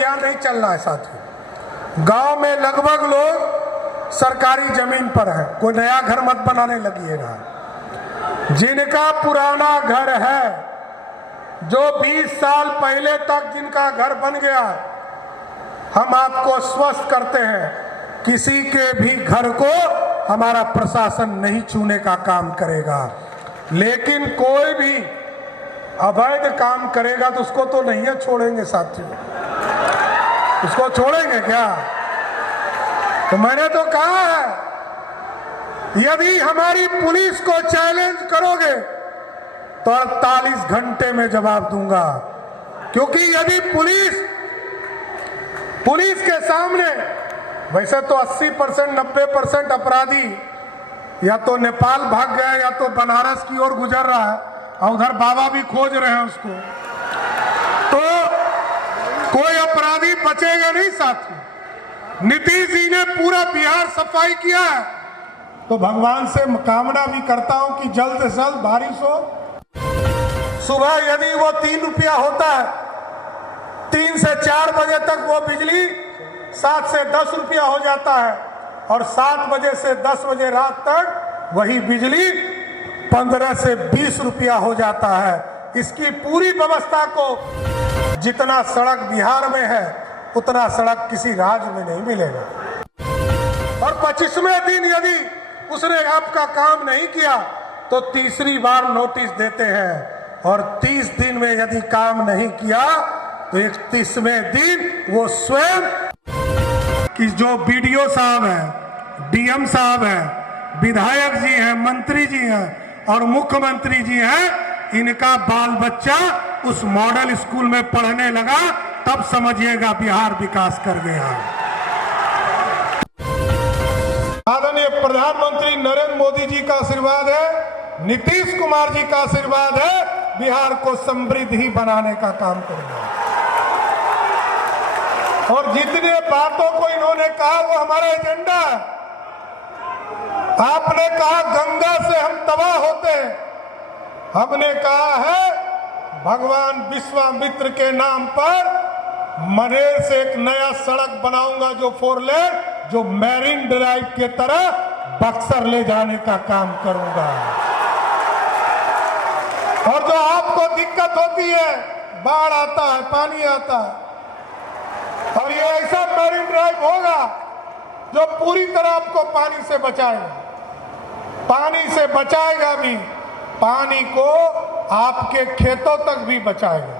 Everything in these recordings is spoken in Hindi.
यहाँ नहीं चलना है साथियों। गांव में लगभग लोग सरकारी जमीन पर है, कोई नया घर मत बनाने लगिएगा। जिनका पुराना घर है, जो 20 साल पहले तक जिनका घर बन गया, हम आपको स्वस्थ करते हैं, किसी के भी घर को हमारा प्रशासन नहीं छूने का काम करेगा। लेकिन कोई भी अवैध काम करेगा तो उसको तो नहीं छोड़ेंगे साथियों, उसको छोड़ेंगे क्या? तो मैंने तो कहा है, यदि हमारी पुलिस को चैलेंज करोगे तो 48 घंटे में जवाब दूंगा। क्योंकि यदि पुलिस के सामने, वैसे तो 80% 90% अपराधी या तो नेपाल भाग गया या तो बनारस की ओर गुजर रहा है, और उधर बाबा भी खोज रहे हैं उसको, तो कोई अपराधी बचेगा नहीं साथी। नीतीश जी ने पूरा बिहार सफाई किया है, तो भगवान से कामना भी करता हूं कि जल्द से जल्द बारिश हो। सुबह यदि वो 3 रुपया होता है, 3 से 4 बजे तक वो बिजली 7 से 10 रुपया हो जाता है, और 7 बजे से 10 बजे रात तक वही बिजली 15 से 20 रुपया हो जाता है। इसकी पूरी व्यवस्था को, जितना सड़क बिहार में है उतना सड़क किसी राज्य में नहीं मिलेगा। और 25वें दिन यदि उसने आपका काम नहीं किया तो तीसरी बार नोटिस देते हैं, और 30 दिन में यदि काम नहीं किया तो 31वें दिन वो स्वयं कि जो बीडीओ साहब हैं, डीएम साहब हैं, विधायक जी हैं, मंत्री जी हैं और मुख्यमंत्री जी हैं, इनका बाल बच्चा उस मॉडल स्कूल में पढ़ने लगा, तब समझिएगा बिहार विकास कर गया। आदरणीय प्रधानमंत्री नरेंद्र मोदी जी का आशीर्वाद है, नीतीश कुमार जी का आशीर्वाद है, बिहार को समृद्धि बनाने का काम करेंगे। और जितने बातों को इन्होंने कहा वो हमारा एजेंडा है। आपने कहा गंगा से हम तबाह होते हैं, हमने कहा है भगवान विश्वामित्र के नाम पर मनेर से एक नया सड़क बनाऊंगा, जो 4 लेन, जो मैरीन ड्राइव के तरह बक्सर ले जाने का काम करूंगा। और जो आपको दिक्कत होती है, बाढ़ आता है, पानी आता है, और ये ऐसा मैरीन ड्राइव होगा जो पूरी तरह आपको पानी से बचाएगा, पानी से बचाएगा भी, पानी को आपके खेतों तक भी बचाएगा।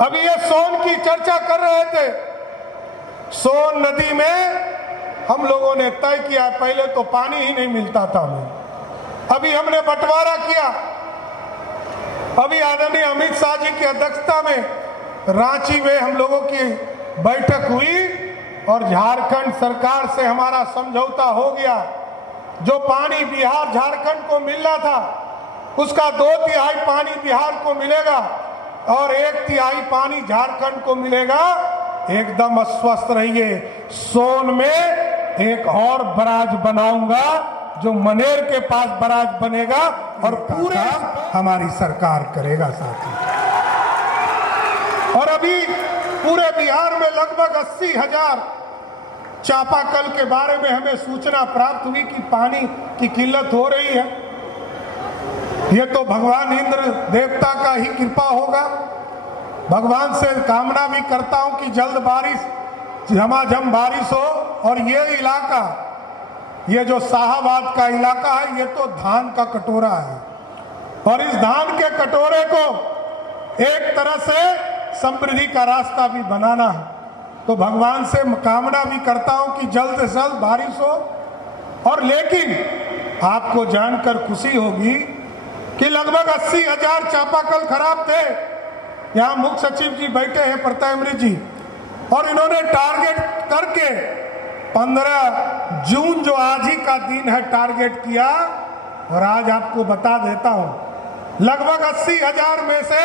अभी ये सोन की चर्चा कर रहे थे, सोन नदी में हम लोगों ने तय किया, पहले तो पानी ही नहीं मिलता था हमें, अभी हमने बंटवारा किया। अभी आदरणीय अमित शाह जी की अध्यक्षता में रांची में हम लोगों की बैठक हुई और झारखंड सरकार से हमारा समझौता हो गया। जो पानी बिहार झारखंड को मिलना था, उसका 2/3 पानी बिहार को मिलेगा और 1/3 पानी झारखंड को मिलेगा। एकदम अस्वस्थ रहिए। सोन में एक और बराज बनाऊंगा, जो मनेर के पास बराज बनेगा, और पूरे हमारी सरकार करेगा साथी। और अभी पूरे बिहार में लगभग 80,000 चापाकल के बारे में हमें सूचना प्राप्त हुई कि पानी की किल्लत हो रही है। ये तो भगवान इंद्र देवता का ही कृपा होगा। भगवान से कामना भी करता हूं कि जल्द बारिश, झमाझम बारिश हो। और ये इलाका, ये जो शाहाबाद का इलाका है, ये तो धान का कटोरा है, और इस धान के कटोरे को एक तरह से समृद्धि का रास्ता भी बनाना है। तो भगवान से कामना भी करता हूं कि जल्द से जल्द बारिश हो। और लेकिन आपको जानकर खुशी होगी कि लगभग 80,000 चापाकल खराब थे। यहाँ मुख्य सचिव जी बैठे हैं, प्रताप जी, और इन्होंने टारगेट करके 15 जून, जो आज ही का दिन है, टारगेट किया। और आज आपको बता देता हूं, लगभग 80,000 में से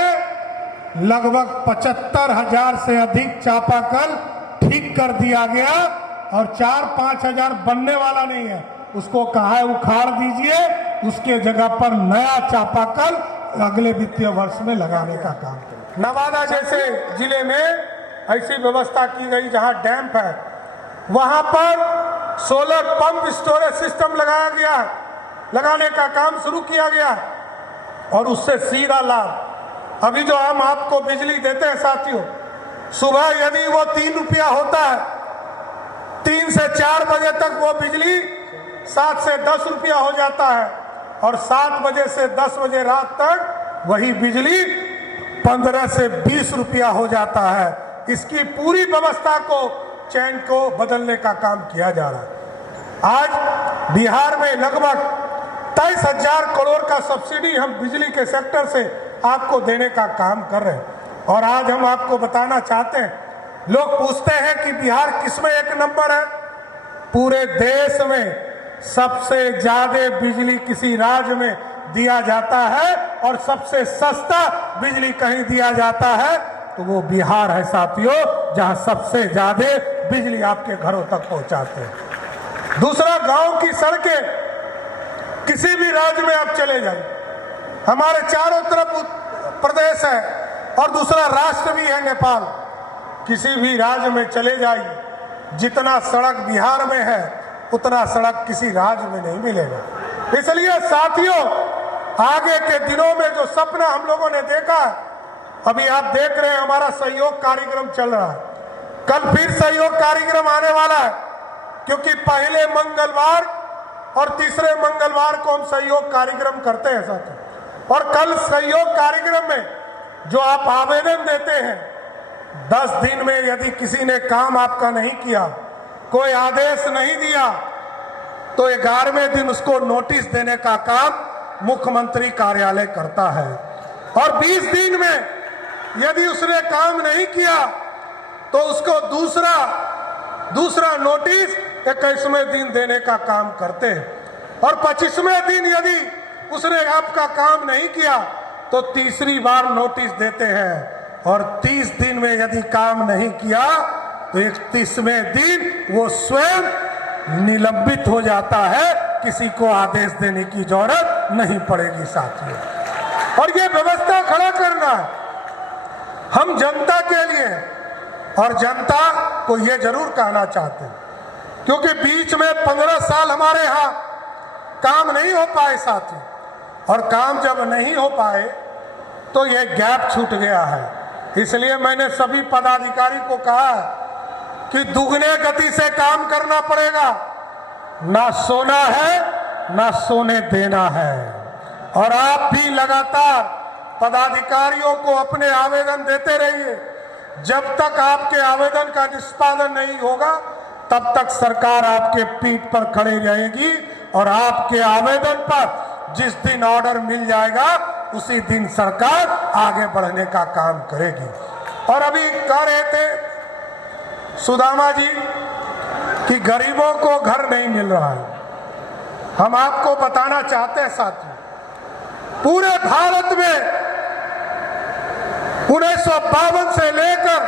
लगभग 75,000 से अधिक चापाकल ठीक कर दिया गया, और 4-5 हजार बनने वाला नहीं है। उसको कहा है उखाड़ दीजिए, उसके जगह पर नया चापाकल अगले वित्तीय वर्ष में लगाने का काम करें। नवादा जैसे जिले में ऐसी व्यवस्था की गई जहां डैम्प है वहां पर सोलर पंप स्टोरेज सिस्टम लगाया गया, लगाने का काम शुरू किया गया और उससे सीधा लाभ। अभी जो हम आपको बिजली देते हैं साथियों, सुबह यदि वो 3 रुपया होता है, 3 से 4 बजे तक वो बिजली 7 से 10 रुपया हो जाता है और 7 बजे से 10 बजे रात तक वही बिजली 15 से 20 रुपया हो जाता है। इसकी पूरी व्यवस्था को, चैन को बदलने का काम किया जा रहा है। आज बिहार में लगभग 23,000 करोड़ का सब्सिडी हम बिजली के सेक्टर से आपको देने का काम कर रहे हैं। और आज हम आपको बताना चाहते हैं, लोग पूछते हैं कि बिहार किसमें 1 नंबर है। पूरे देश में सबसे ज्यादा बिजली किसी राज्य में दिया जाता है और सबसे सस्ता बिजली कहीं दिया जाता है तो वो बिहार है साथियों, जहां सबसे ज्यादा बिजली आपके घरों तक पहुंचाते हैं। दूसरा, गांव की सड़कें किसी भी राज्य में आप चले जाइए, हमारे चारों तरफ प्रदेश है और दूसरा राष्ट्र भी है नेपाल। किसी भी राज्य में चले जाइए, जितना सड़क बिहार में है उतना सड़क किसी राज्य में नहीं मिलेगा। इसलिए साथियों, आगे के दिनों में जो सपना हम लोगों ने देखा, अभी आप देख रहे हैं हमारा सहयोग कार्यक्रम चल रहा है, कल फिर सहयोग कार्यक्रम आने वाला है, क्योंकि पहले मंगलवार और तीसरे मंगलवार को हम सहयोग कार्यक्रम करते हैं साथियों। और कल सहयोग कार्यक्रम में जो आप आवेदन देते हैं, 10 दिन में यदि किसी ने काम आपका नहीं किया, कोई आदेश नहीं दिया, तो 11वें दिन उसको नोटिस देने का काम मुख्यमंत्री कार्यालय करता है। और 20 दिन में यदि उसने काम नहीं किया तो उसको दूसरा नोटिस 21वें दिन देने का काम करते हैं। और 25वें दिन यदि उसने आपका काम नहीं किया तो तीसरी बार नोटिस देते हैं। और 30 दिन में यदि काम नहीं किया तो 31वें दिन वो स्वयं निलंबित हो जाता है, किसी को आदेश देने की जरूरत नहीं पड़ेगी साथियों। और ये व्यवस्था खड़ा करना है हम जनता के लिए, और जनता को ये जरूर कहना चाहते हैं, क्योंकि बीच में 15 साल हमारे यहाँ काम नहीं हो पाए साथी, और काम जब नहीं हो पाए तो ये गैप छूट गया है। इसलिए मैंने सभी पदाधिकारी को कहा कि दुगने गति से काम करना पड़ेगा, ना सोना है ना सोने देना है। और आप भी लगातार पदाधिकारियों को अपने आवेदन देते रहिए। जब तक आपके आवेदन का निष्पादन नहीं होगा तब तक सरकार आपके पीठ पर खड़ी रहेगी और आपके आवेदन पर जिस दिन ऑर्डर मिल जाएगा उसी दिन सरकार आगे बढ़ने का काम करेगी। और अभी कह रहे थे सुदामा जी कि गरीबों को घर नहीं मिल रहा है। हम आपको बताना चाहते हैं साथियों, पूरे भारत में 1952 से लेकर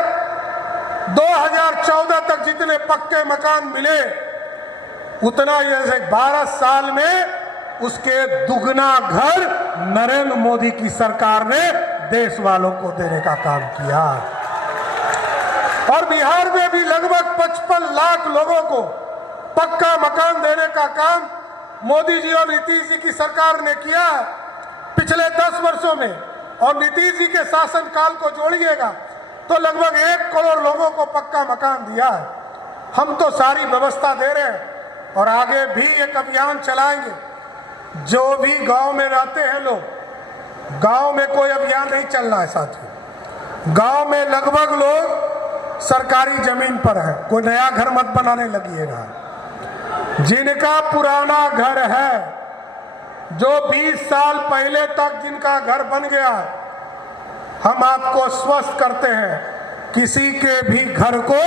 2014 तक जितने पक्के मकान मिले, उतना ये 12 साल में उसके दुगना घर नरेंद्र मोदी की सरकार ने देश वालों को देने का काम किया। और बिहार में भी लगभग 55 लाख लोगों को पक्का मकान देने का काम मोदी जी और नीतीश जी की सरकार ने किया है पिछले 10 वर्षों में। और नीतीश जी के शासनकाल को जोड़िएगा तो लगभग 1 करोड़ लोगों को पक्का मकान दिया है। हम तो सारी व्यवस्था दे रहे हैं और आगे भी एक अभियान चलाएंगे। जो भी गांव में रहते हैं लोग, गांव में कोई अभियान नहीं चलना है साथियों। गांव में लगभग लोग सरकारी जमीन पर है, कोई नया घर मत बनाने लगिएगा। जिनका पुराना घर है, जो 20 साल पहले तक जिनका घर बन गया, हम आपको स्वस्थ करते हैं किसी के भी घर को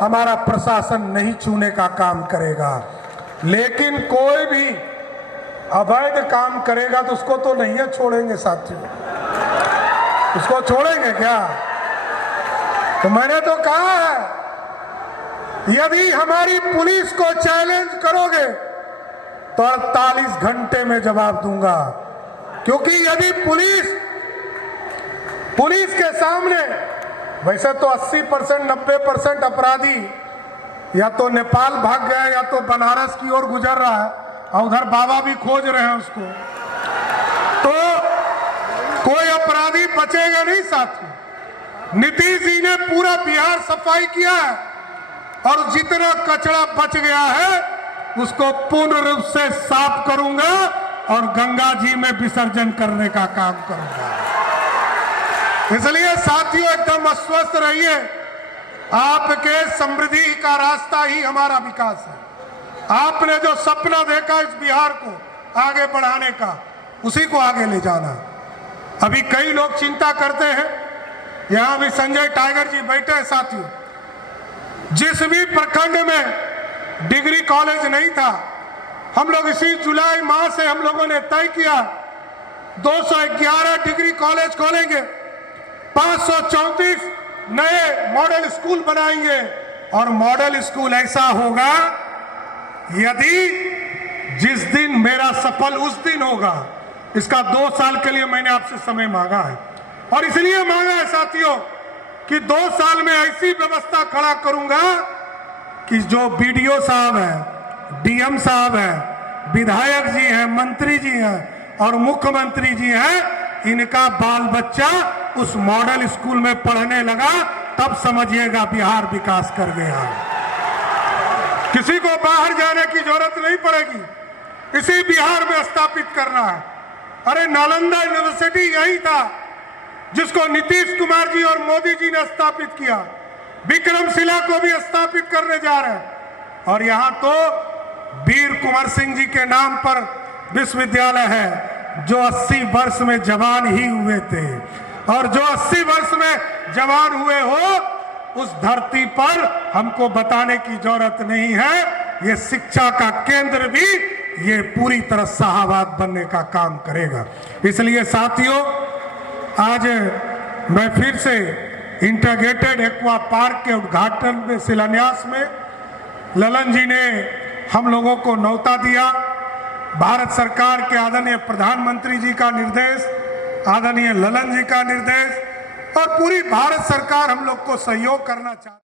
हमारा प्रशासन नहीं छूने का काम करेगा। लेकिन कोई भी अवैध काम करेगा तो उसको तो नहीं छोड़ेंगे साथियों, उसको छोड़ेंगे क्या? तो मैंने तो कहा है, यदि हमारी पुलिस को चैलेंज करोगे तो 48 घंटे में जवाब दूंगा। क्योंकि यदि पुलिस के सामने वैसे तो 80% 90% अपराधी या तो नेपाल भाग गया या तो बनारस की ओर गुजर रहा है, और उधर बाबा भी खोज रहे हैं उसको। तो कोई अपराधी बचेगा नहीं साथियों। नीतीश जी ने पूरा बिहार सफाई किया है, और जितना कचरा बच गया है उसको पूर्ण रूप से साफ करूंगा और गंगा जी में विसर्जन करने का काम करूंगा। इसलिए साथियों एकदम अस्वस्थ रहिए। आपके समृद्धि का रास्ता ही हमारा विकास है। आपने जो सपना देखा इस बिहार को आगे बढ़ाने का, उसी को आगे ले जाना। अभी कई लोग चिंता करते हैं, यहां भी संजय टाइगर जी बैठे हैं साथियों। जिस भी प्रखंड में डिग्री कॉलेज नहीं था, हम लोग इसी जुलाई माह से हम लोगों ने तय किया 211 डिग्री कॉलेज खोलेंगे, 534 नए मॉडल स्कूल बनाएंगे। और मॉडल स्कूल ऐसा होगा, यदि जिस दिन मेरा सफल उस दिन होगा। इसका 2 साल के लिए मैंने आपसे समय मांगा है, और इसलिए मांगा है साथियों कि 2 साल में ऐसी व्यवस्था खड़ा करूंगा कि जो बीडीओ साहब हैं, डीएम साहब हैं, विधायक जी हैं, मंत्री जी हैं और मुख्यमंत्री जी हैं, इनका बाल बच्चा उस मॉडल स्कूल में पढ़ने लगा, तब समझिएगा बिहार विकास कर गया। किसी को बाहर जाने की जरूरत नहीं पड़ेगी, इसी बिहार में स्थापित करना है। अरे नालंदा यूनिवर्सिटी यही था जिसको नीतीश कुमार जी और मोदी जी ने स्थापित किया। विक्रमशिला को भी स्थापित करने जा रहे हैं। और यहां तो वीर कुंवर सिंह जी के नाम पर विश्वविद्यालय है, जो 80 वर्ष में जवान ही हुए थे। और जो 80 वर्ष में जवान हुए हो, उस धरती पर हमको बताने की जरूरत नहीं है, ये शिक्षा का केंद्र भी ये पूरी तरह शाहाबाद बनने का काम करेगा। इसलिए साथियों, आज मैं फिर से इंटीग्रेटेड एक्वा पार्क के उद्घाटन में शिलान्यास में ललन जी ने हम लोगों को न्योता दिया। भारत सरकार के आदरणीय प्रधानमंत्री जी का निर्देश, आदरणीय ललन जी का निर्देश, और पूरी भारत सरकार हम लोग को सहयोग करना चाहती है।